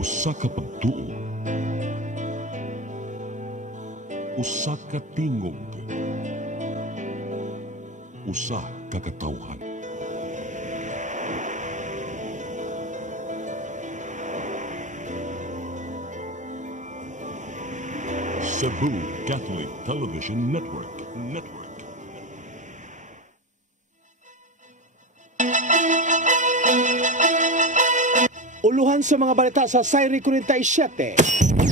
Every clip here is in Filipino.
Usa ka pagtuo, usa ka tingog, usa ka katawhan. Cebu Catholic Television Network. Uluhan sa mga balita sa Sayri 47,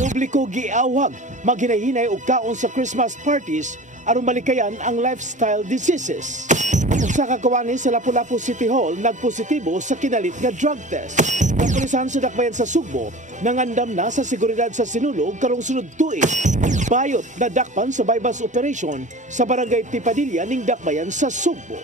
publiko giawhag maghinahinay og kaon sa Christmas parties aron malikayan ang lifestyle diseases. Usa ka kawani sa Lapu-Lapu City Hall nagpositibo sa kinalit nga drug test. Kapulisan sa Dakbayan sa Sugbo nangandam na sa seguridad sa Sinulog karong sunod tuig. Bayot na dakpan sa bypass operation sa barangay Tipadilla ning Dakbayan sa Sugbo.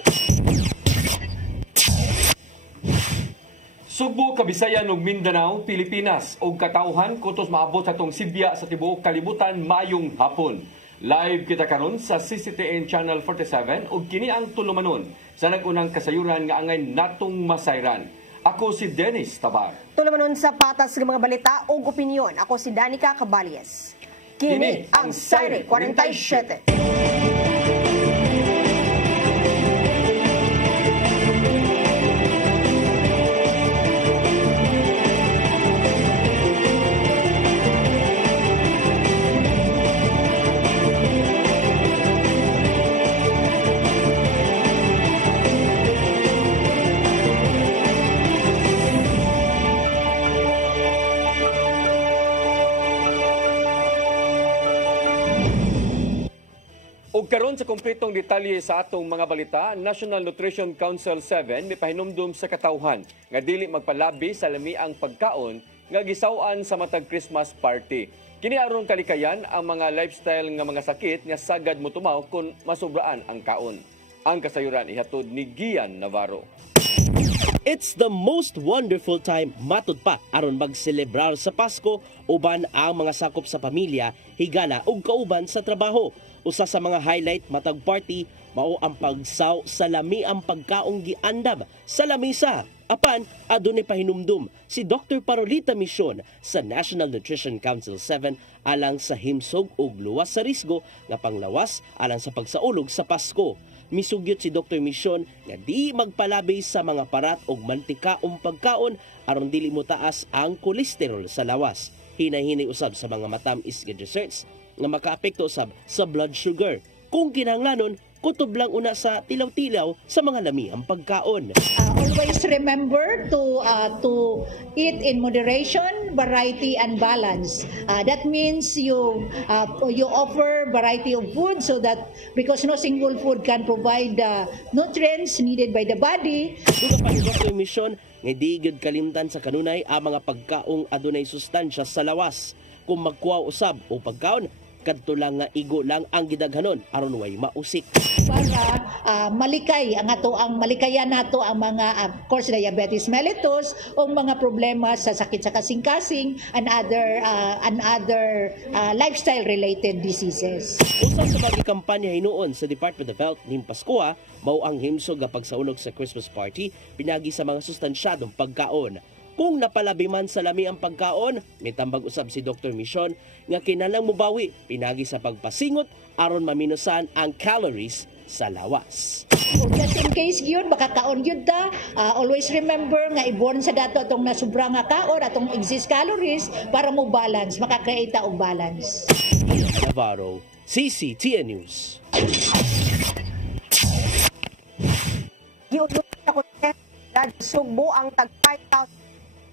Sugbo, Kabisayan ug Mindanao, Pilipinas ug katawhan kutos maabot sa tong Sibya sa tibuok kalibutan mayong hapon. Live kita karon sa CCTN Channel 47 ug kini ang tulumanon sa nagunang kasayuran nga angay natong masayran. Ako si Dennis Tabar. Tulumanon sa patas ng mga balita ug opinyon. Ako si Danica Caballes. Kini ang Sayri 47. Ug karon sa kompletong detalye sa atong mga balita, National Nutrition Council 7 may pahinumdum sa katawhan nga dili magpalabi sa lamiang pagkaon nga gisaw-an sa matag Christmas party. Kini aron kalikayan ang mga lifestyle nga mga sakit nga sagad motumaw kung masubraan ang kaon. Ang kasayuran ihatod ni Gian Navarro. It's the most wonderful time matud pa aron magselebrar sa Pasko uban ang mga sakop sa pamilya, higala ug kauban sa trabaho. Usa sa mga highlight matag party mao ang pagsaw sa lamiang pagkaong giandam sa lamisa. Apan adunay pahinumdum si Dr. Parolita Mission sa National Nutrition Council 7 alang sa himsog ug luwas sa risgo nga panglawas alang sa pagsaulog sa Pasko. Misugyot si Dr. Mission nga di magpalabi sa mga parat og mantikaong pagkaon aron dili mo taas ang kolesterol sa lawas. Hinahinay usab sa mga matamis nga desserts nga makaapekto usab sa blood sugar. Kung kinahanglanon, kutob lang una sa tilaw-tilaw sa mga lamiang pagkaon. Always remember to eat in moderation, variety and balance. That means you offer variety of food so that because no single food can provide the nutrients needed by the body. Duga pa ni Dr. Mission nga di gyud kalimtan sa kanunay ang mga pagkaong adunay sustansya sa lawas. Kung magkuha usab o pagkaon, kadto lang nga igo lang ang gidaghanon aron way mausik. Para malikay ang malikayan nato ang mga of course diabetes mellitus o mga problema sa sakit sa kasing-kasing and other lifestyle related diseases. Usa sa mga kampanya hinuon sa Department of Health ning Paskoa mao ang himsog nga pagsaulog sa Christmas party pinagi sa mga sustansyadong pagkaon. Kung napalabi man sa lami ang pagkaon, may tambag usab si Dr. Mission nga kinalang mubawi pinagi sa pagpasingot aron maminusan ang calories sa lawas. Just in case yun, makakaon yun ta, always remember nga iborn sa dato atong nasubra nga kaon, atong exist calories para mo balance, makakreate og balance. Navarro, CCTN News. Sugbo ang tag 5,000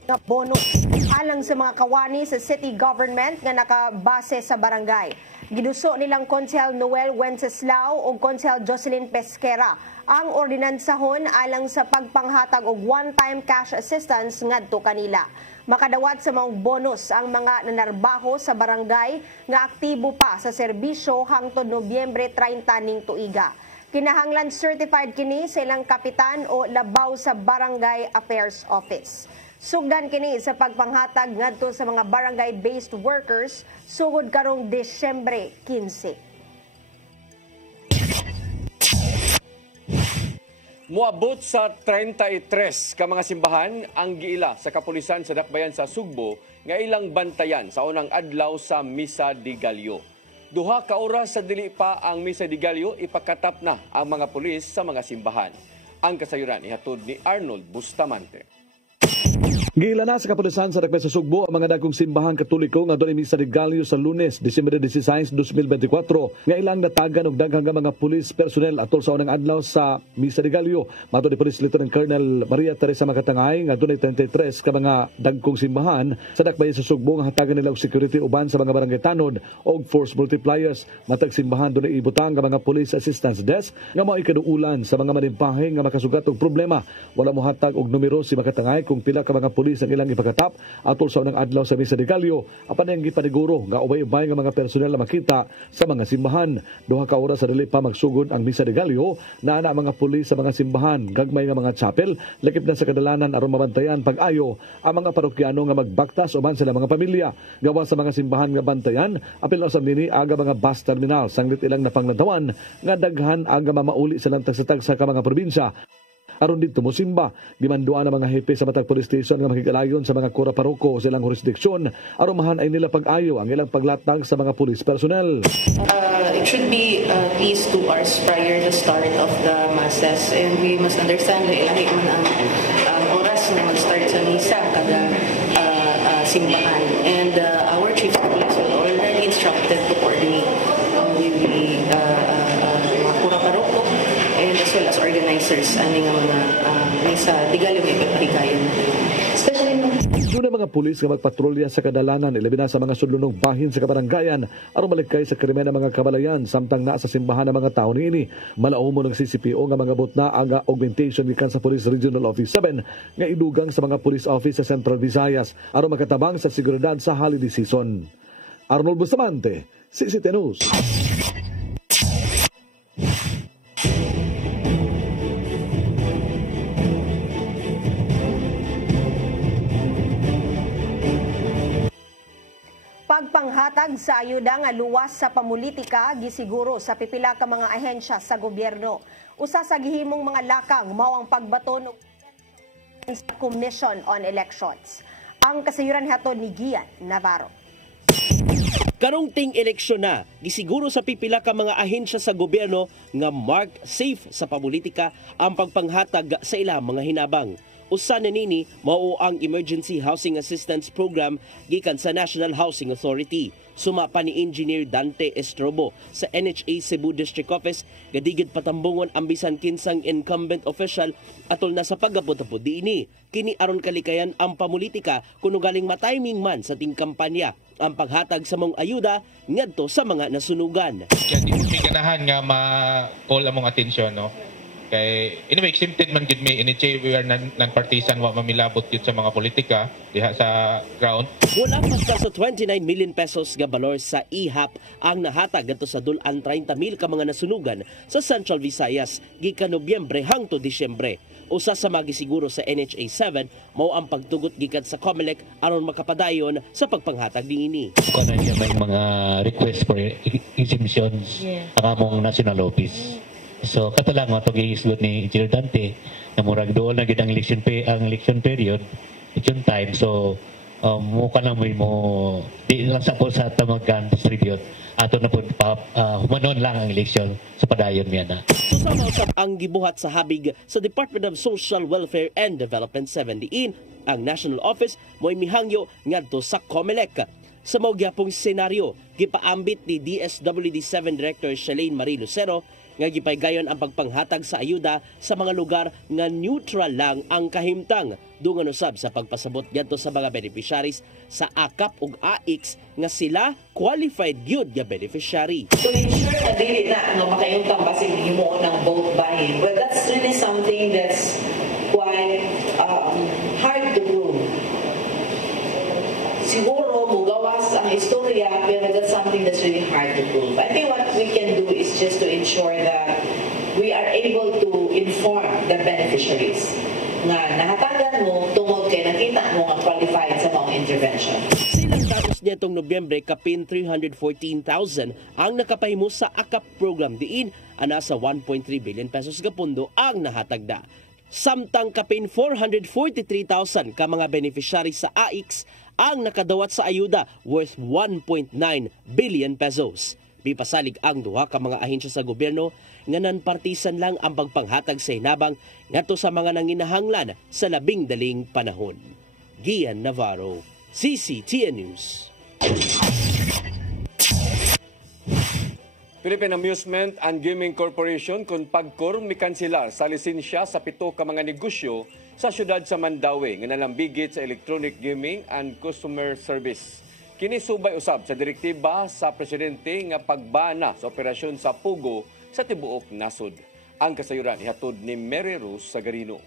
nga bonus alang sa mga kawani sa city government nga nakabase sa barangay. Giduso nilang Konsehal Noel Wenceslao o Konsehal Jocelyn Pesquera ang ordinansahon alang sa pagpanghatag og one-time cash assistance ngadto kanila. Makadawat sa mga bonus ang mga nanarbaho sa barangay nga aktibo pa sa serbisyo hangtod Nobyembre 30 ning tuiga. Kinahanglan certified kini sa ilang kapitan o labaw sa Barangay Affairs Office. Sugdan kini sa pagpanghatag ngadto sa mga barangay-based workers sugod karong Disyembre 15. Muabot sa 33 ka mga simbahan ang giila sa kapulisan sa dakbayan sa Sugbo nga ilang bantayan sa unang adlaw sa Misa de Gallo. Duha ka oras sa dili pa ang Misa de Gallo, ipakatap na ang mga pulis sa mga simbahan. Ang kasayuran ihatod ni Arnold Bustamante. Giila na sa kapulisan sa dakbayan sa Sugbo ang mga dagkong simbahan katoliko nga doon Misa de Gallo sa Lunes, Disyembre 16, 2024 nga ilang natagan og daghang mga pulis personnel atol sa unang adlaw sa Misa de Gallo. Matod ni Police Lieutenant Colonel Maria Teresa Makatangay nga doon 33 ka mga dagkong simbahan sa dakbayan sa Sugbo nga hatagan nila og security uban sa mga barangay tanod og force multipliers. Matag simbahan doon ibutang nga mga police assistance desk nga mao ikaduulan sa mga manimpahe nga makasugat og problema. Wala mo hatag og numero si Makatangay kung pila ka mga pulis ang ilang ipakatap atol sa unang adlaw sa Misa de Gallo. Apan ang gipaniguro nga ubay-ubay nga mga personel na makita sa mga simbahan. Duha ka oras sa dili pa magsugod ang Misa de Gallo, naa na mga pulis sa mga simbahan, gagmay nga mga chapel, lakip na sa kadalanan aron mabantayan pag-ayo ang mga parokyano nga magbaktas uban sila mga pamilya. Gawa sa mga simbahan nga bantayan, apil usab nini aga mga bus terminal sanglit ilang napanglantawan nga daghan aga mamauli sa lantag-satag sa mga probinsya. Aron dito mosimba, gimanduan ang mga hepe sa matag police station nga makikalayon sa mga kura paroko sa ilang jurisdiksyon aron mahanay nila pag-ayo ang ilang paglatag sa mga police personnel. It should be at least 2 hours prior the start of the masses, and we must understand na ilahi man ang oras na mag-start sa misa kada simbahan, and our chief of police will already instructed to coordinate with the mga kura paroko and as well as organizers aning mga misa de Gallo may pagparigayon. Especially doon ang mga pulis nga magpatrolya sa kadalanan, ilabi na sa mga sudlunong bahin sa kabaranggayan aron malikay sa krimen ng mga kabalayan samtang naa sa simbahan ng mga tao niini. Malao mo ng CCPO nga mga botna aga augmentation gikan sa Police Regional Office 7 nga idugang sa mga police office sa Central Visayas aron makatabang sa seguridad sa holiday season. Arnold Bustamante, CCTV News. Pagpanghatag sa ayuda nga luwas sa pamulitika gisiguro sa pipila ka mga ahensya sa gobyerno. Usa sa gihimong mga lakang mao ang pagbaton sa Commission on Elections. Ang kasayuran hatod ni Gian Navarro. Karong ting eleksyon na, gisiguro sa pipila ka mga ahensya sa gobyerno nga marked safe sa pamulitika ang pagpanghatag sa ilang mga hinabang. Usa na nini mao ang Emergency Housing Assistance Program gikan sa National Housing Authority. Suma pa ni Engineer Dante Estrobo sa NHA Cebu District Office gadigid patambungon ang bisan kinsang incumbent official atol na sa pagapot-apod diini. Kini aron kalikayan ang pamulitika kuno galing matiming man sa ting kampanya ang paghatag sa mong ayuda ngadto sa mga nasunugan. Kaya di mo ganahan nga ma-call among atensyon, no? Kay anyway, exempted man gid mi NHA, we are non-partisan, wa mamilabot yun sa mga politika diha sa ground. Wala basta sa 29 million pesos nga balor sa IHAP ang nahatag adto sa dulan 30,000 ka mga nasunugan sa Central Visayas gikan Nobyembre hangtod Disyembre. Usa sa magisiguro sa NHA 7 mao ang pagtugot gikan sa COMELEC aron makapadayon sa pagpanghatag niini. Kuno niya may mga request for exemptions ang among national office. So kato lang matog giisgot ni Engineer Dante na murag doon na gid ang election period, election time. So mo kana mo di lang sa sa tamagan distribute ato na pud humanon lang ang election sa padayon niya na. Susama usab ang gibuhat sa habig sa Department of Social Welfare and Development 7 diin ang National Office mo'y mihangyo ngadto sa COMELEC. Sa mao gyapong senaryo, gipaambit ni DSWD7 Director Shalane Marie Lucero nga gipaygayon ang pagpanghatag sa ayuda sa mga lugar nga neutral lang ang kahimtang dungan usab sa pagpasabot ngadto sa mga beneficiaries sa AKAP ug AIX nga sila qualified gyud nga beneficiary. To ensure na dili na makayuntang basig himo ng both bahin. Well, that's really something that's quite hard to prove. Siguro mugawas ang istorya, pero that's something that's really hard to prove. I think what we can do is just to ensure that we are able to inform the beneficiaries nga nahatagan mo tungod kay nakita mo intervention. Silang tapos nitong Nobyembre, kapin 314,000 ang nakapahimo sa AKAP program, diin ana sa 1.3 billion pesos gapundo ang nahatagda. Samtang kapin 443,000 ka mga beneficiary sa AIX ang nakadawat sa ayuda worth 1.9 billion pesos. Bipasalig ang duha ka mga ahensya sa gobyerno nga nanpartisan lang ang pagpanghatag sa hinabang ngadto sa mga nanginahanglan sa labing daling panahon. Gian Navarro, CCTN News. Philippine Amusement and Gaming Corporation kung pagkor mikansilar sa lisensya sa 7 ka mga negosyo sa syudad sa Mandaue nga nalambigit sa electronic gaming and customer service. Kini subay usab sa direktiba sa presidente nga pagbana sa operasyon sa Pugo sa tibuok nasod. Ang kasayuran ihatod ni Mary Rose Sagarino.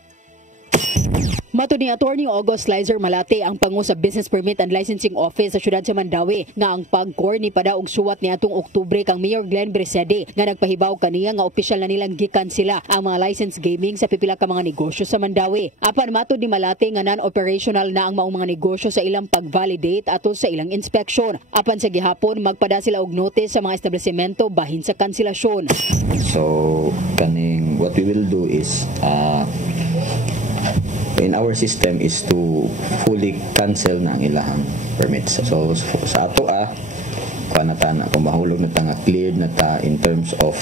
Mato ni Attorney August Lizer Malate ang pangu sa Business Permit and Licensing Office sa syudad sa Mandaue nga ang pagkor ni pada og suwat ni atong Oktubre kang Mayor Glenn Bresede nga nagpahibaw kaniya nga opisyal na nilang gikan sila ang mga license gaming sa pipila ka mga negosyo sa Mandaue. Apan mato ni Malate nga non-operational na ang maong mga negosyo sa ilang pag-validate ato sa ilang inspeksyon. Apan sa gihapon magpada sila og notice sa mga establishmento bahin sa kanselasyon. So kaning what we will do is in our system is to fully cancel na ang ilahang permits. So sa ato kuha na ta na kung mahulog na ta nga cleared na ta in terms of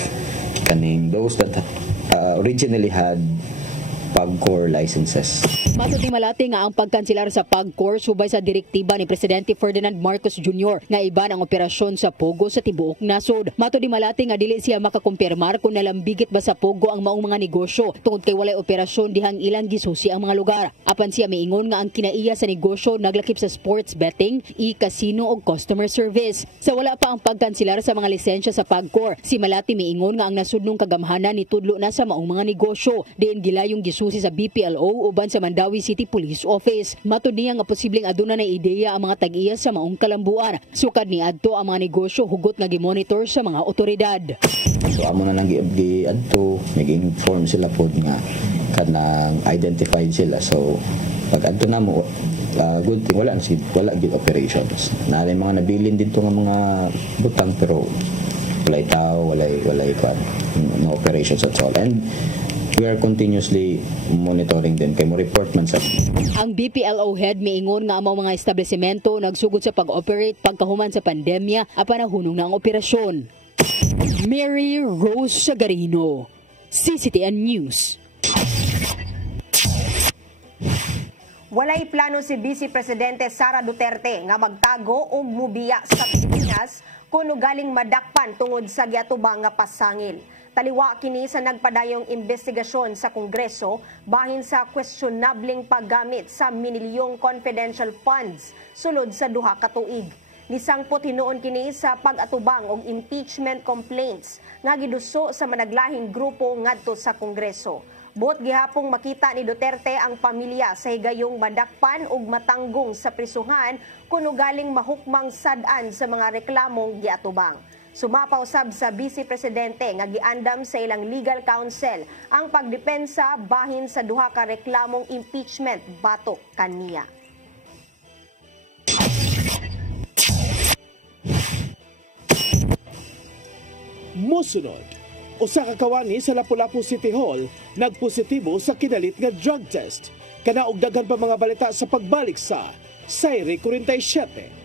kaning those that originally had PAGCOR licenses. Mato ni Malate nga ang pagkanselar sa PAGCOR subay sa direktiba ni Presidente Ferdinand Marcos Jr. nga iban ang operasyon sa Pogo sa tibuok nasod. Mato ni Malate nga dili siya makakumpirmar kung nalambigit ba sa Pogo ang maong mga negosyo tungod kay walay operasyon dihang ilang gisusi ang mga lugar. Apan siya miingon nga ang kinaiya sa negosyo naglakip sa sports betting, e-casino ug customer service. Sa wala pa ang pagkanselar sa mga lisensya sa PAGCOR, si Malate miingon nga ang nasudnong kagamhanan ni tudlo na sa maong mga negosyo. Diin gilayong gisusi sa BPLO uban sa Mandaue City Police Office. Matud niya nga posibleng aduna na ideya ang mga tag-iya sa maong kalambuan. Sukad ni adto ang mga negosyo hugot nga gimonitor sa mga otoridad. So amo na lang gi-adto, nag-inform sila pod nga kanang identified sila. So pag adto na mo good thing wala gid operations. Naay mga nabilin dito nga mga butang pero walay tao, walay kwan, no operations at all. And we are continuously monitoring din kay mo report man sa. Ang BPLO head miingon nga ang mga establishmento nagsugod sa pag-operate pagkahuman sa pandemya apan nahunong na ang operasyon. Mary Rose Sagarino, CCTN News. Walay plano si Vice Presidente Sara Duterte nga magtago og mubiya sa Pilipinas kuno galing madakpan tungod sa giatubang nga pasangil. Taliwa kini sa nagpadayong investigasyon sa Kongreso bahin sa questionabling paggamit sa minilyong confidential funds sulod sa duha ka tuig. Nisangpot hinuon kini sa pag-atubang og impeachment complaints nga giduso sa managlahing grupo ngadto sa Kongreso. Buot gihapong makita ni Duterte ang pamilya sa higayong madakpan ug matanggong sa prisuhan kuno galing mahukmang sad-an sa mga reklamong giatubang. Sumapaw sab sa Vice Presidente nga giandam sa ilang legal counsel ang pagdepensa bahin sa duha ka reklamong impeachment batok kaniya. Mosunod, usa ka kawani sa Lapu-Lapu City Hall nagpositibo sa kinalit nga drug test. Kana og daghan pa mga balita sa pagbalik sa Sayre 47.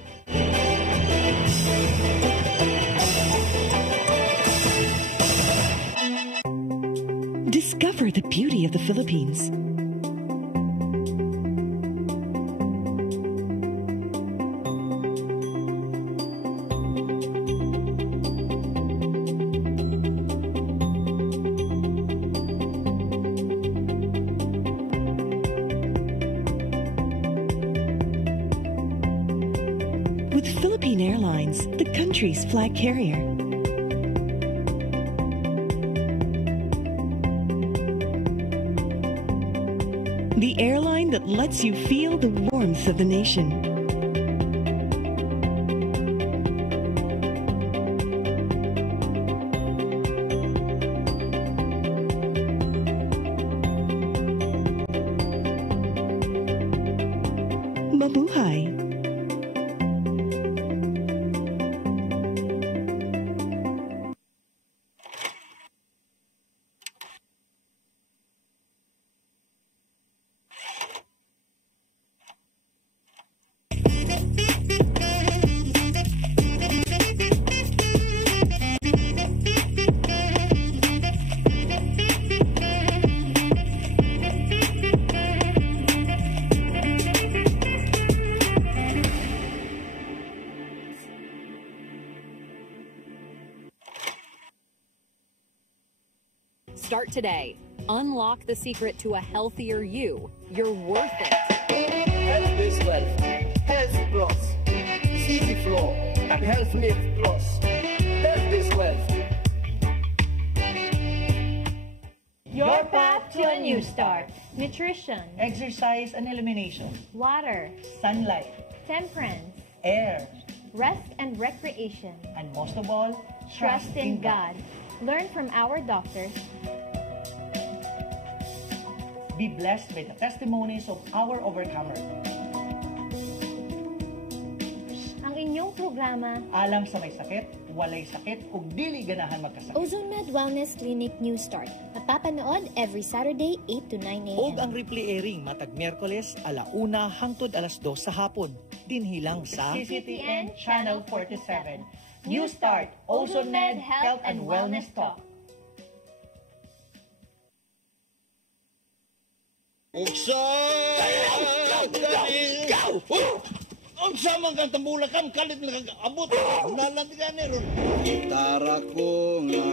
Discover the beauty of the Philippines. With Philippine Airlines, the country's flag carrier. The airline that lets you feel the warmth of the nation. Mabuhay. Start today. Unlock the secret to a healthier you. You're worth it. Health is wealth. Health Plus. CC Flow and Health Lift Plus. Health is wealth. Your path to a new start. Nutrition, Exercise and elimination. water, Sunlight. temperance, Air. rest and recreation. And most of all, Trust in God. Learn from our doctors. Be blessed by the testimonies of our overcomers. Ang inyong programa, Alam sa may sakit, walay sakit, ug dili ganahan magkasakit. Ozone Med Wellness Clinic New Start. Mapapanood every Saturday 8 to 9 a.m. Og ang replay airing matag Miyerkules 1:00 hangtod 2:00 sa hapon. Dinhilang sa CCTN Channel 47. New Start, Ozone Med Health and Wellness Talk. Unsa man kang tambulakan kalit nagabot nalandigan ni ron gitara ko nga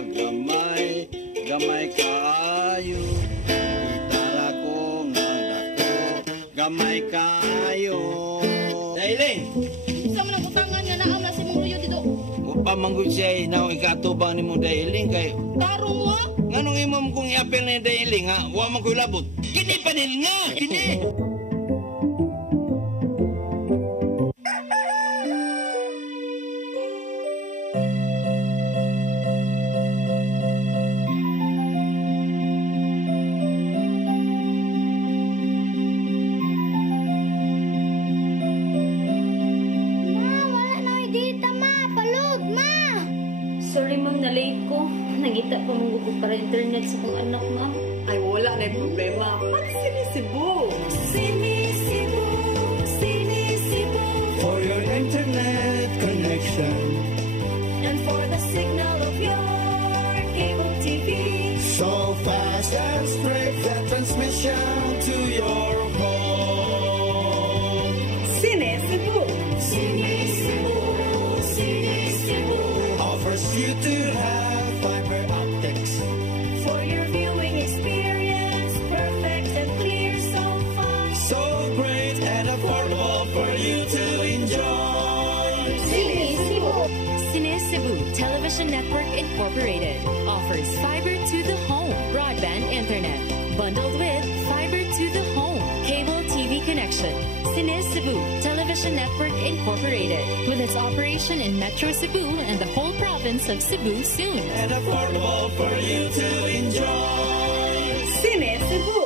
gamay kaayo gitara ko nga dako gamay kaayo dailing unsa man ang utangan nga naam na si mong luyo dito upa manggod siya na ikatubang nimo dailing kay tarong mo nganong imong kung iapil ni dailing ha wa man koy labot kini panil nga kini. sorry ma'am na late ko nagita pa mong para internet sa kong anak ma'am ay wala na yung problema pag sinisibo for your internet connection and for the signal of your cable TV so fast and straight the transmission to your home Sinisibo offers you to have fiber optics for your viewing experience perfect and clear so fast so great and affordable for you to enjoy Cine Cebu Television Network Incorporated offers fiber to the home broadband internet bundled with fiber to the home cable TV connection. Cine Cebu Television Network Incorporated with its operation in Metro Cebu and the whole province of Cebu soon. And affordable for you to enjoy. Cine Cebu.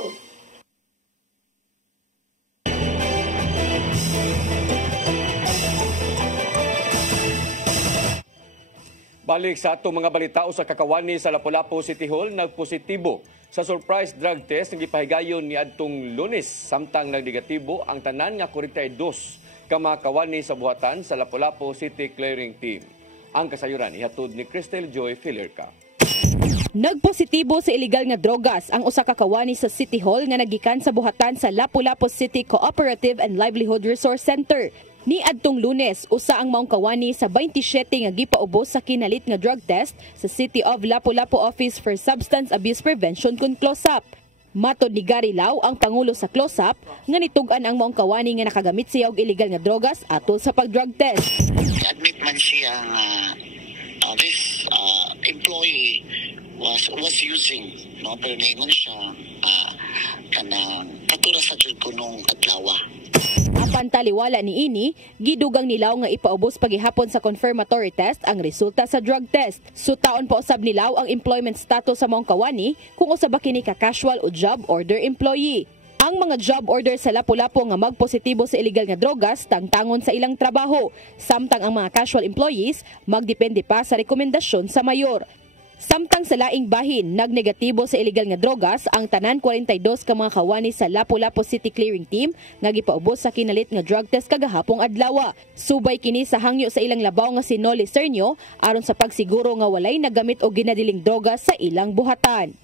Balik sa atong mga balita sa kakawani sa Lapu-Lapu City Hall nagpositibo sa surprise drug test nga gipahigayon ni adtong Lunes samtang nagnegatibo ang tanan nga 42 ka mga kawani sa buhatan sa Lapu-Lapu City Clearing Team. Ang kasayuran ihatod ni Cristel Joy Filerca. Nagpositibo sa illegal nga drogas ang usa ka kawani sa City Hall nga nagikan sa buhatan sa Lapu-Lapu City Cooperative and Livelihood Resource Center. Ni adtong Lunes, usa ang maong kawani sa 27 nga gipaubos sa kinalit nga drug test sa City of Lapu-Lapu Office for Substance Abuse Prevention kun CLOSUP. Matod ni Gary Lau, ang pangulo sa CLOSUP, nga nitug-an ang maong kawani nga nakagamit siya og illegal nga drogas atol sa pag-drug test. I-admit man siya this employee was using no pero ningon siya kanang katura sa jud kunong adlaw. Apan taliwala ni ini, gidugang nilaw nga ipaubos paghihapon sa confirmatory test ang resulta sa drug test. Sutaon pa usab nilaw ang employment status sa maong kawani kung usa ba kini ka casual o job order employee. Ang mga job order sa Lapu-Lapu nga magpositibo sa illegal nga drogas tangtangon sa ilang trabaho, samtang ang mga casual employees magdepende pa sa rekomendasyon sa mayor. Samtang sa laing bahin, nagnegatibo sa illegal nga drogas ang tanan 42 ka mga kawani sa Lapu-Lapu City Clearing Team nga gipaubos sa kinalit nga drug test kagahapong adlaw. Subay kini sa hangyo sa ilang labaw nga si Noli Cernio aron sa pagsiguro nga walay nagamit o ginadiling drogas sa ilang buhatan.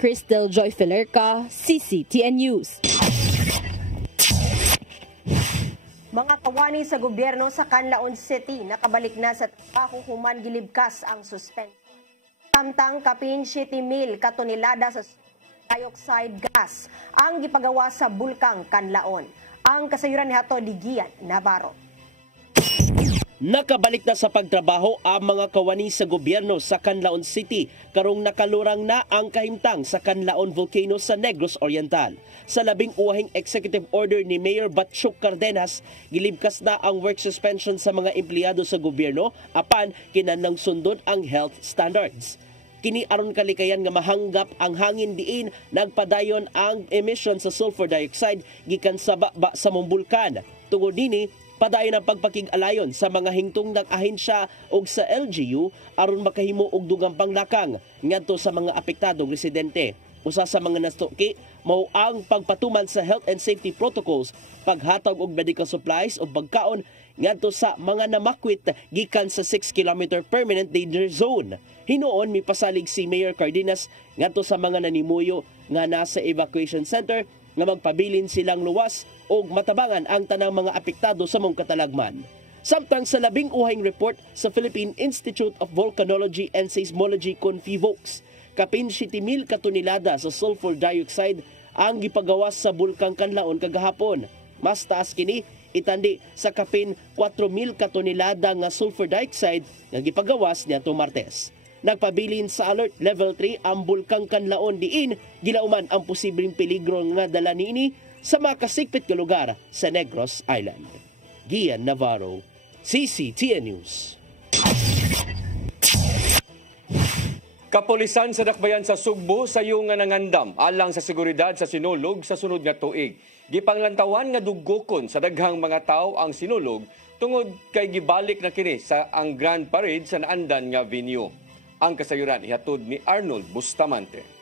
Cristel Joy Filerca, CCTN News. Mga kawani sa gobyerno sa Canlaon City nakabalik na sa trabaho human gilibkas ang suspension Samtang kapin 7,000 katonelada sa dioxide gas ang gipagawa sa bulkang Kanlaon. Ang kasayuran ni Hato Digian Navarro. Nakabalik na sa pagtrabaho ang mga kawani sa gobyerno sa Canlaon City karong nakalurang na ang kahimtang sa Canlaon Volcano sa Negros Oriental. Sa 11 executive order ni Mayor Batsyuk Cardenas, gilibkas na ang work suspension sa mga empleyado sa gobyerno apan kinahanglang sundon ang health standards. Kini aron kalikayan nga mahanggap ang hangin diin nagpadayon ang emission sa sulfur dioxide gikan sa baba sa mong bulkan. Tungod dinhi, padayon ang pagpakig-alayon sa mga hingtong ng ahensya o sa LGU aron makahimo og dugang panglakang ngadto sa mga apektadong residente. Usa sa mga nastuki mao ang pagpatuman sa health and safety protocols, paghatag og medical supplies o pagkaon ngadto sa mga namakwit gikan sa 6-kilometer permanent danger zone. Hinuon mipasalig si Mayor Cardenas ngadto sa mga nanimuyo nga nasa evacuation center nga magpabilin silang luwas o matabangan ang tanang mga apektado sa mong katalagman. Samtang sa 11 report sa Philippine Institute of Volcanology and Seismology CONFIVOX, kapin 7,000 katonelada sa sulfur dioxide ang gipagawas sa bulkang Kanlaon kagahapon. Mas taas kini itandi sa kapin 4,000 katonelada nga sulfur dioxide nga gipagawas niadtong Martes. Nagpabilin sa alert level 3 ang bulkang Kanlaon diin gilauman ang posibleng peligro nga dala niini sa mga kasikpit nga lugar sa Negros Island. Gian Navarro, CCTN News. Kapulisan sa Dakbayan sa Sugbo sayo nga nangandam alang sa seguridad sa sinulog sa sunod nga tuig. Gipanglantawan nga dugokon sa daghang mga tawo ang sinulog tungod kay gibalik na kini sa ang Grand Parade sa naandan nga venue. Ang kasayuran ihatod ni Arnold Bustamante.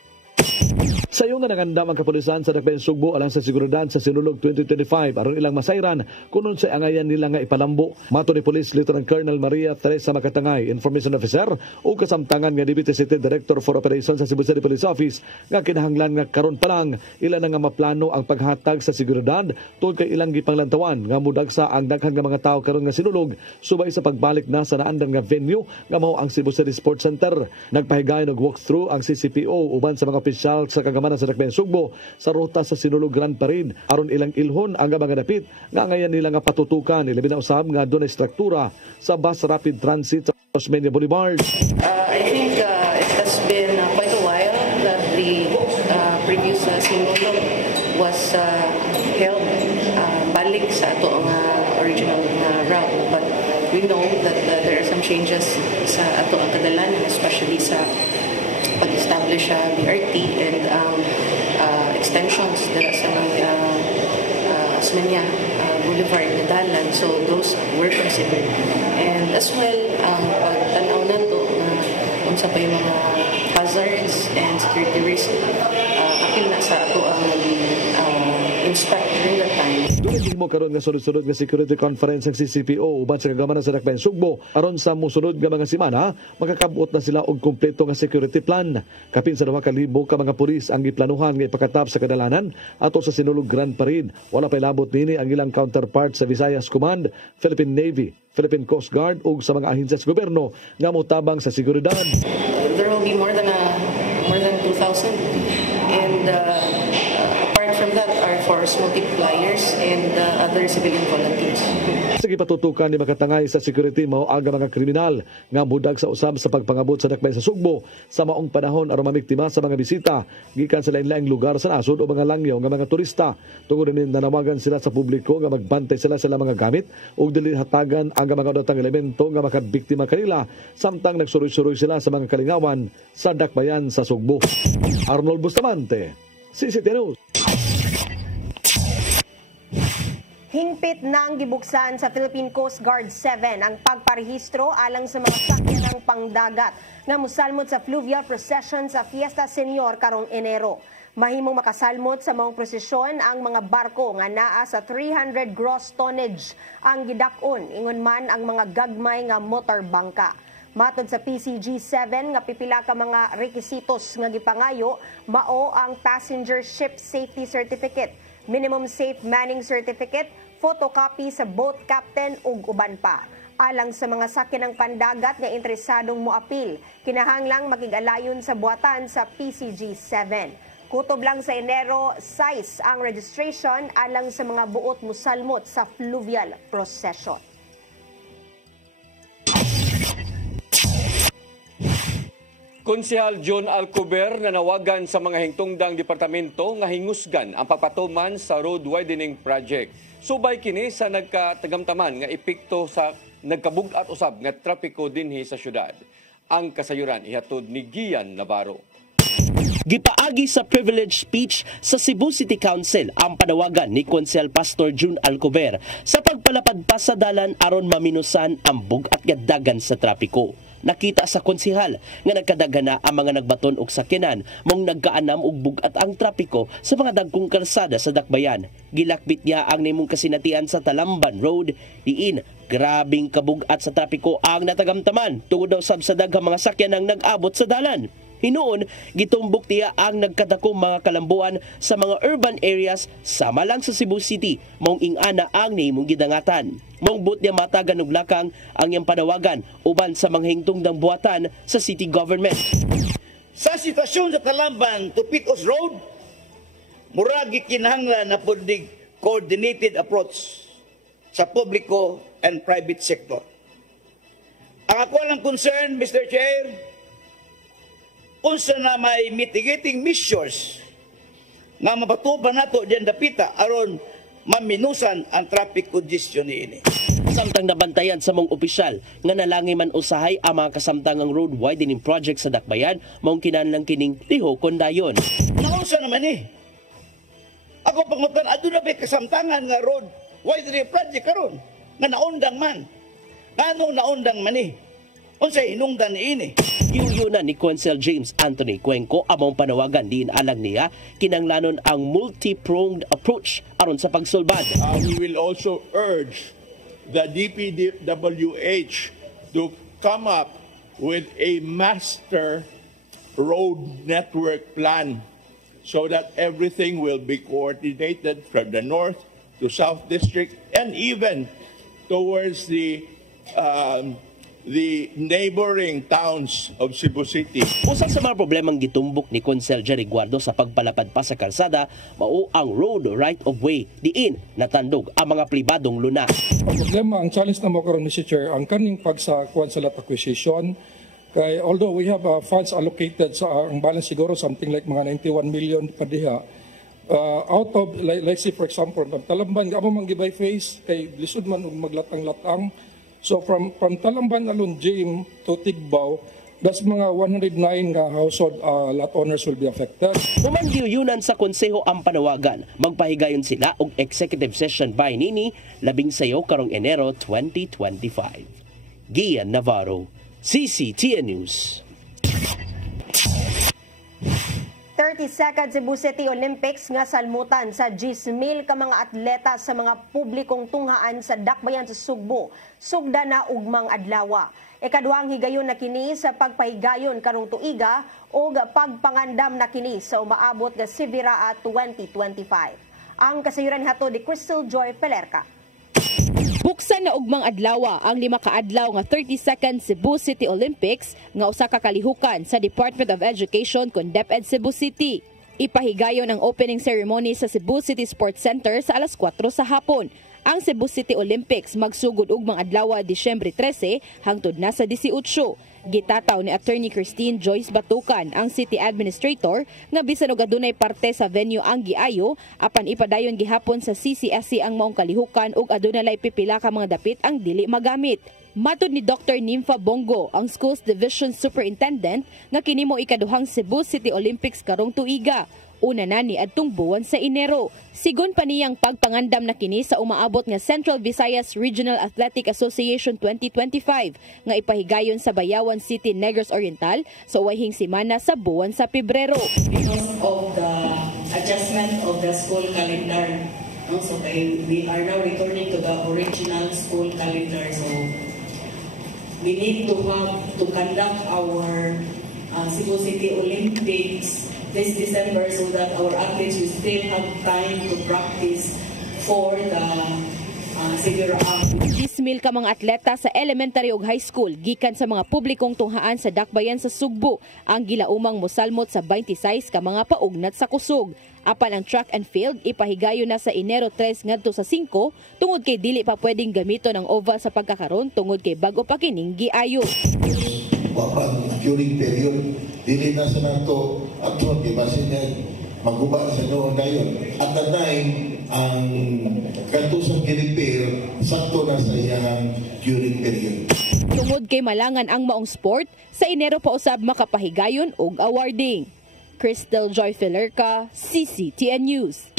Sayo nga nangandam ang kapulisan sa Dakbayan Sugbo alang sa seguridad sa sinulog 2025 aron ilang masayran kunon sa angayan nila nga ipalambo. Mato ni Police Lieutenant Colonel Maria Teresa Makatangay, Information Officer o kasamtangan nga Deputy City Director for Operations sa Cebu City Police Office nga kinahanglan nga karon pa lang ilan nga maplano ang paghatag sa seguridad tungod kay ilang gipanglantawan nga mudagsa ang daghan nga mga tawo karon nga sinulog subay sa pagbalik na sa naandan nga venue nga mao ang Cebu City Sports Center. Nagpahigayon og walkthrough ang CCPO uban sa mga opisyal sa kagamanan sa Dakbayan Sugbo sa ruta sa sinulog Grand Parade aron ilang ilhon ang mga dapit nga ngayon nila nga patutukan ilabi na usab nga dunay struktura sa bus rapid transit sa Osmeña Boulevard. I think it has been quite a while that the previous sinulog was held balik sa ato ang original route, but we know that there are some changes sa ato ang kadalan, especially sa pag-establish BRT and extensions dala sa Osmeña Boulevard na dalan. So those were considered. And as well, pagtanaw na to unsa pa yung mga hazards and security risk, apil na sa ato ang inspect during that time. Doon mo karon nga sunod-sunod nga security conference ng CCPO uban sa kagamanan sa Dakbayan Sugbo aron sa musunod nga mga semana makakabot na sila og kompleto nga security plan. Kapin sa 2,000 ka mga pulis ang giplanuhan nga ipakatap sa kadalanan ato sa sinulog Grand Parade. Wala pa labot nini ang ilang counterpart sa Visayas Command, Philippine Navy, Philippine Coast Guard ug sa mga ahensya sa gobyerno nga motabang sa seguridad. There will be more than 2,000 and apart from that are force multipliers and other civilian volunteers. Sa gipatutukan ni Makatangay sa security mao aga mga kriminal nga mudag sa usab sa pagpangabot sa Dakbayan sa Sugbo sa maong panahon aron mamiktima sa mga bisita gikan sa lain-laing lugar sa nasod o mga langyaw nga mga turista. Tungod ni nanawagan sila sa publiko nga magbantay sila sa mga gamit ug dili hatagan ang mga datang elemento nga makabiktima kanila samtang nagsuroy-suroy sila sa mga kalingawan sa Dakbayan sa Sugbo. Arnold Bustamante, CCTN News. Hingpit nang gibuksan sa Philippine Coast Guard 7 ang pagparehistro alang sa mga sakyanang pangdagat nga mosalmot sa fluvial procession sa Fiesta Senior karong Enero. Mahimong makasalmot sa maong prosesyon ang mga barko nga naa sa 300 gross tonnage ang gidak-on ingon man ang mga gagmay nga motor bangka. Matod sa PCG-7 nga pipila ka mga rekisitos nga gipangayo mao ang Passenger Ship Safety Certificate, Minimum Safe Manning Certificate, photocopy sa boat captain ug uban pa. Alang sa mga sakinang pandagat nga interesadong moapil, kinahanglang makig-alayon sa buhatan sa PCG 7. Kutob lang sa Enero 6 ang registration alang sa mga buot musalmot sa fluvial procession. Konsehal John Alcober nanawagan sa mga hingtungdang departamento nga hingusgan ang pagpatuman sa road widening project. Subay kini sa nagkatagamtaman nga epekto sa nagkabug-at usab nga trapiko dinhi sa syudad. Ang kasayuran ihatod ni Gian Navarro. Gipaagi sa privilege speech sa Cebu City Council ang panawagan ni Konsehal Pastor June Alcober sa pagpalapad pa sa dalan aron maminusan ang bug-at dagan sa trapiko. Nakita sa konsehal nga nagkadagana ang mga nagbaton og sakyanan mong nagkaanam og bug-at ang trapiko sa mga dagkong kalsada sa dakbayan. Gilakbit niya ang nimong kasinatian sa Talamban Road, diin grabing kabug-at sa trapiko ang natagamtaman tungod daw sab sa daghang mga sakyanang nag-abot sa dalan. Hinoon, gitumbok niya ang nagkadakong mga kalambuan sa mga urban areas sama lang sa Cebu City, maong ingana ang nimong gidangatan. Maong but niya matagan og lakang ang iyang panawagan uban sa mga hingtungdang buhatan sa city government. Sa sitwasyon sa Talamban to Picos Road, muragi kinahanglan na pundig coordinated approach sa publiko and private sector. Ang ako lang concern, Mr. Chair, unsa na may mitigating measures nga mapatuban nato diyan dapita aron maminusan ang traffic congestion niini. Samtang nabantayan sa mong opisyal nga nalangi man usahay ang mga kasamtangang road widening project sa dakbayan, maong kinahanglan kining lihokon dayon. Naunsa naman ako pangutan aduna ba kasamtangan nga road widening project karon nga naundang man. Ngano naundang man unsay hinungdan niini? Yuyunan ni Konsehal James Anthony Cuenco among panawagan diin alang niya kinanglanon ang multi-pronged approach aron sa pagsulbad. We will also urge the DPWH to come up with a master road network plan so that everything will be coordinated from the north to south district and even towards the neighboring towns of Cebu City. Usa sa mga problemang gitumbok ni Konsehal Jerry Guardo sa pagpalapad pa sa kalsada mao ang road right of way diin natandog ang mga pribadong luna. Ang problema, ang challenge na mo karon, Mr. Chair, ang kaning pagsakuan sa lot acquisition kay although we have funds allocated sa ang balance siguro something like mga 91 million pa diha. Out of let's say for example Talamban amo man gibay phase kay lisod man og maglatang-latang. So from Talamban alone, Jim to Tigbaw, that's mga 109 nga household lot owners will be affected. Humangyuyunan sa konseho ang panawagan. Magpahigayon sila og executive session by nini 11 karong Enero 2025. Gian Navarro, CCTN News. 32nd Cebu City Olympics nga salmutan sa 10,000 ka mga atleta sa mga publikong tunghaan sa dakbayan sa Sugbo. Sugda na ugmang adlaw. Ikaduhang higayon na kini sa pagpahigayon karong tuiga o pagpangandam na kini sa umaabot nga Sivira 2025. Ang kasayuran hato ni Crystal Joy Pelerca. Buksan na ugmang adlaw ang 5 ka adlaw nga 32nd Cebu City Olympics nga usa ka kalihukan sa Department of Education kun DepEd Cebu City. Ipahigayon ang opening ceremony sa Cebu City Sports Center sa alas 4 sa hapon. Ang Cebu City Olympics magsugod ugmang adlaw Disyembre 13 hangtod na sa 18. Gitataw ni Attorney Christine Joyce Batukan, ang City Administrator, nga bisan og adunay parte sa venue ang giayo, apan ipadayon gihapon sa CCSC ang maong kalihukan ug adunay pipila ka mga dapit ang dili magamit. Matud ni Dr. Nympha Bongo, ang Schools Division Superintendent, nga kini mo ikaduhang Cebu City Olympics karong tuiga. Una na ni adtong buwan sa Enero. Sigon pa niyang pagpangandam na kini sa umaabot nga Central Visayas Regional Athletic Association 2025 nga ipahigayon sa Bayawan City, Negros Oriental sa wahing semana sa buwan sa Pebrero. Because of the adjustment of the school calendar, so we are now returning to the original school calendar. So we need to conduct our Cebu City Olympics this December so that our athletes will still have time to practice for the siguro ang 10,000 ka mga atleta sa elementary ug high school gikan sa mga publikong tunghaan sa dakbayan sa Sugbo ang gilaumang mosalmot sa 26 ka mga paugnat sa kusog. Apan ang track and field ipahigayon na sa Enero 3 ngadto sa 5 tungod kay dili pa pwedeng gamiton ang oval sa pagkakaron tungod kay bago pa kining giayo. Wapan curing period dili na sa nato actual di ba maguba sa noon dayon at that time ang kantusong gi-repair sakto na sa iyang curing period. Tungod kay malangan ang maong sport, sa Enero pa usab makapahigayon og awarding. Crystal Joy Filerca, CCTN News.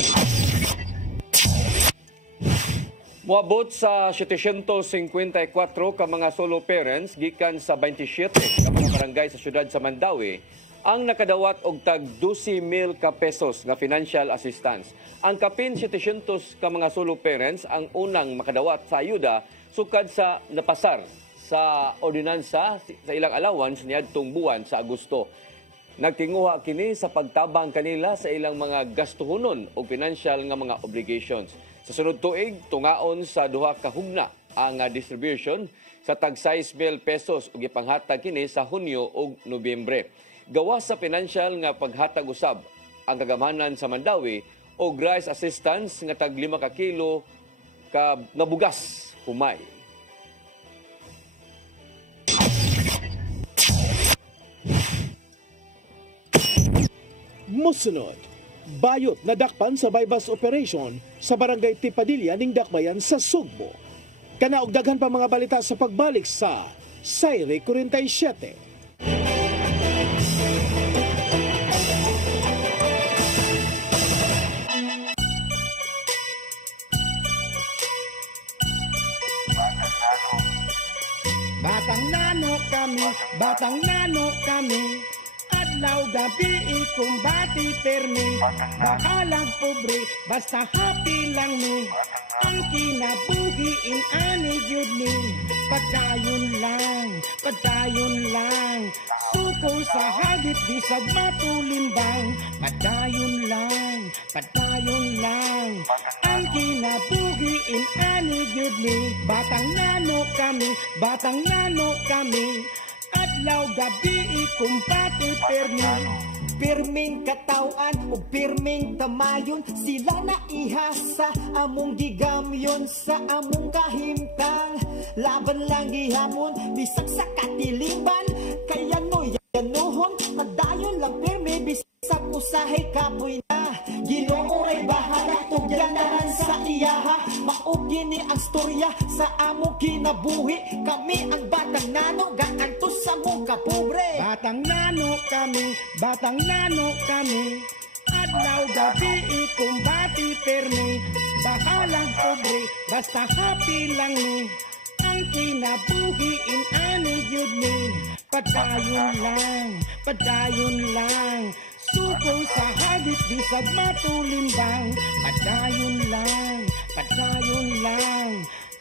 Moabot sa 754 ka mga solo parents gikan sa 27 ka mga barangay sa syudad sa Mandawi ang nakadawat og tag 12,000 ka pesos nga financial assistance. Ang kapin 700 ka mga solo parents ang unang makadawat sa ayuda sukad sa napasar sa ordinansa sa ilang allowance niadtong buwan sa Agosto. Nagtinguha kini sa pagtabang kanila sa ilang mga gastuhonon o financial nga mga obligations. Sa sunod tuig, tungaon sa duha ka hugna ang distribution sa tag 6,000 pesos ug ipanghatag kini sa Hunyo ug Nobyembre. Gawas sa financial nga paghatag usab ang kagamanan sa Mandawi og rice assistance nga tag 5 ka kilo ka nga bugas humay. Musunod, bayot na dakpan sa bypass operation sa barangay Tipadilla ning dakbayan sa Sugbo. Kanaog daghan pa mga balita sa pagbalik sa Sayre 47. Batang nano kami, adlaw gabi ikumbati permi, bakalang pobre, basta happy lang mi, ang kinabuhiin ani gyud ni, padayon lang, suko sa hagit bisag matulimbang, padayon lang, ang kinabuhiin ani gyud ni, batang nano kami, adlaw gabi ikumpati permi, pirming katawan o pirming tamayon, sila na ihasa among gigamyon sa among kahimtang, laban lang gihapon bisag sa katilingban, kaya no yanuhon padayon lang pirmi bisag usahay kapoy na, Ginoo ray bahala tugyanan sa iyaha, maugi ni ang storya sa among kinabuhi, kami ang batang nano gaantos sa mong kapobre. Batang nano kami, adlaw gabi ikumbati permi, bakalang pobre, basta happy lang ni, ang kinabuhiin ani gyud ni, padayon lang, suko sa hagit bisag matulimbang, padayon lang,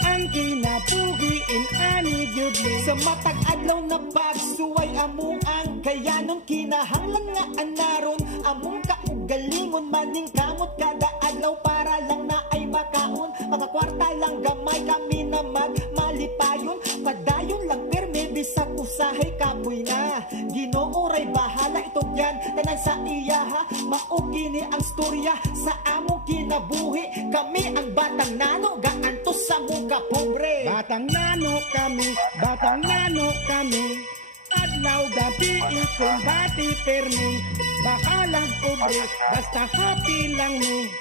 ang kinabuhiin ani gyud ni, sa matag adlaw na pagsuway among ang kayanon, kinahanglan nga anaron among kaugalingon, maning kamot kada adlaw para lang na ay makaon, mga kwarta lang gamay kami na magmalipayon, padayon lang perme bisag usahay kapoy na, Ginoo ray bahala itugyan tanan sa iyaha, maugi ni ang storya sa among kinabuhi, kami ang batang nano gaantos sa mong kapobre. Batang nano kami, adlaw gabi ikumbati permi, bakalang pobre, basta happy lang ni,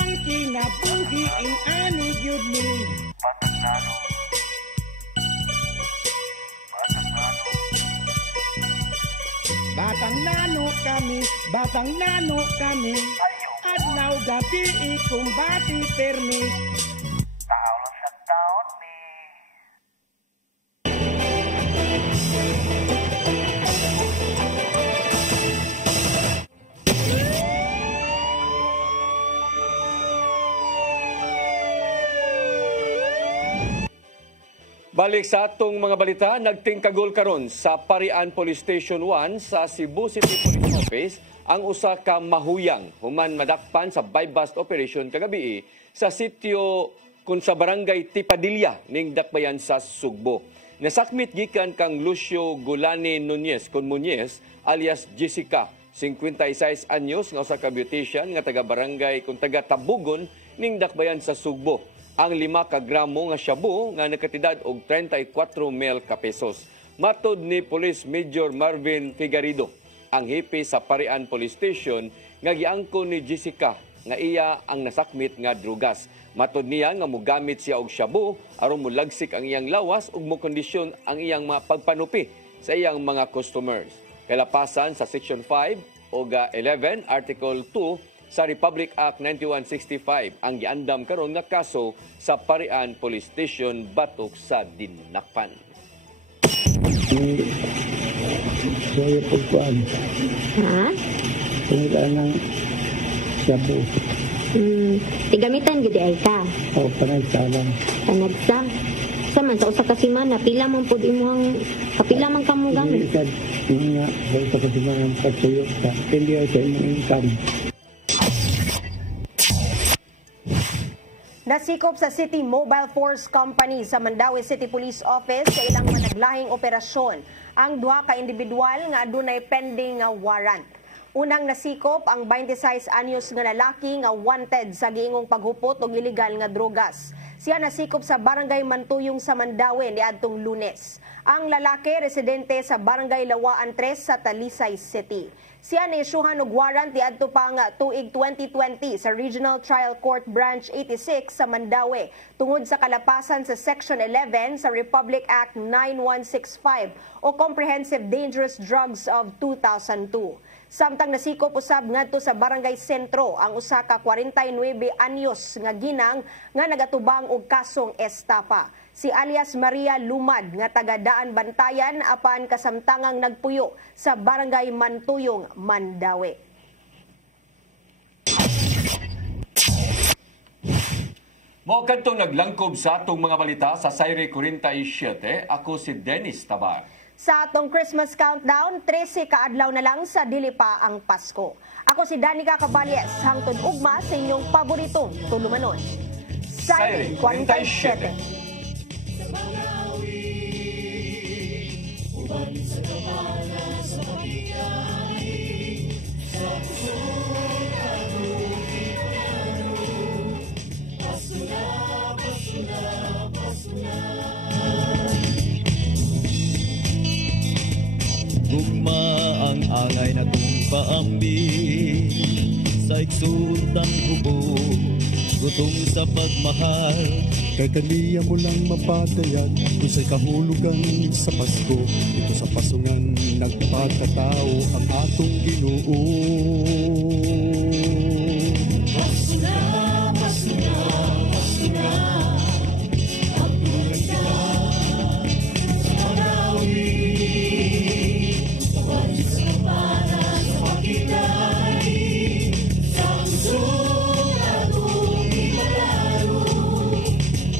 ang kinabuhiin ani gyud ni. Batang nano kami, adlaw gabi ikumbati permi. Balik sa atong mga balita, nagtingkagol karon sa Parian Police Station 1 sa Cebu City Police Office ang usa ka mahuyang human madakpan sa buy-bust operation kagabi sa sitio kun sa barangay Tipadilla ning Dakbayan sa Sugbo. Nasakmit gikan kang Lucio Gulani Nunez kun Muñez alias Jessica, 56 anyos nga usa ka beautician nga taga barangay kun taga Tabugon ning Dakbayan sa Sugbo. Ang 5 ka gramo nga shabu nga nakatidad og 34,000 ka pesos. Matod ni Police Major Marvin Figarido, ang hipi sa Parian Police Station, nga giangkon ni Jessica nga iya ang nasakmit nga drugas. Matod niya nga mogamit siya og shabu aron mulagsik ang iyang lawas ug mokondisyon ang iyang mga pagpanupi sa iyang mga customers. Kalapasan sa Section 5 o 11 Article 2 sa Republic Act 9165 ang giandam karon nga kaso sa Parian Police Station batok sa Dinakpan. Saya pagkuan. Ha? Tunggal ng shabu. Tigamitan gud ay ka. O panagsa lang. Panagsa. Saman sa usa ka semana pila man pud imong kapila man kamo gamit. Nga sa usa ka semana pagtuyo sa hindi sa imong income. Nasikop sa City Mobile Force Company sa Mandaue City Police Office sa ilang managlahing operasyon ang duha ka individual nga adunay pending nga warrant. Unang nasikop ang 26 anyos nga lalaki nga wanted sa giingong paghupot og illegal nga drogas. Siya nasikop sa Barangay Mantuyong sa Mandaue niadtong Lunes. Ang lalaki residente sa Barangay Lawaan 3 sa Talisay City. Siya na-isyuhan og warrant niadto pa nga tuig 2020 sa Regional Trial Court Branch 86 sa Mandaue tungod sa kalapasan sa Section 11 sa Republic Act 9165 o Comprehensive Dangerous Drugs of 2002. Samtang nasikop usab ngadto sa Barangay Sentro ang usa ka 49 anyos nga ginang nga nagatubang og kasong estafa. Si alias Maria Lumad nga taga Daan Bantayan apan kasamtangang nagpuyo sa Barangay Mantuyong, Mandaue. Mao kadtong naglangkob sa atong mga balita sa Sayre 47, ako si Dennis Tabar. Sa atong Christmas countdown, 13 kaadlaw na lang sa dili pa ang Pasko. Ako si Danica Caballes, hangtod ugma sa inyong paboritong tulumanon. Sayre 47. Gugma ang angay na kong paambi sa iksuntang hubo, gutom sa pagmahal. Kay kaniya mo lang mapatayan kung sa'y kahulugan sa Pasko. Ito sa pasungan nagpagkatao ang atong Ginoo. Pasko na, Pasko na, Pasko na. Ang tulad ka sa Mandaue. Pagkakit sa kapana sa pagkitay. Sa puso atong ipalaro.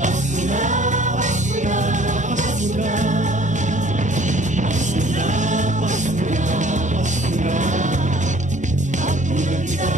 Pasko na, Pasko na, Pasko na. Pasko na, Pasko na, Pasko na. Ang tulad ka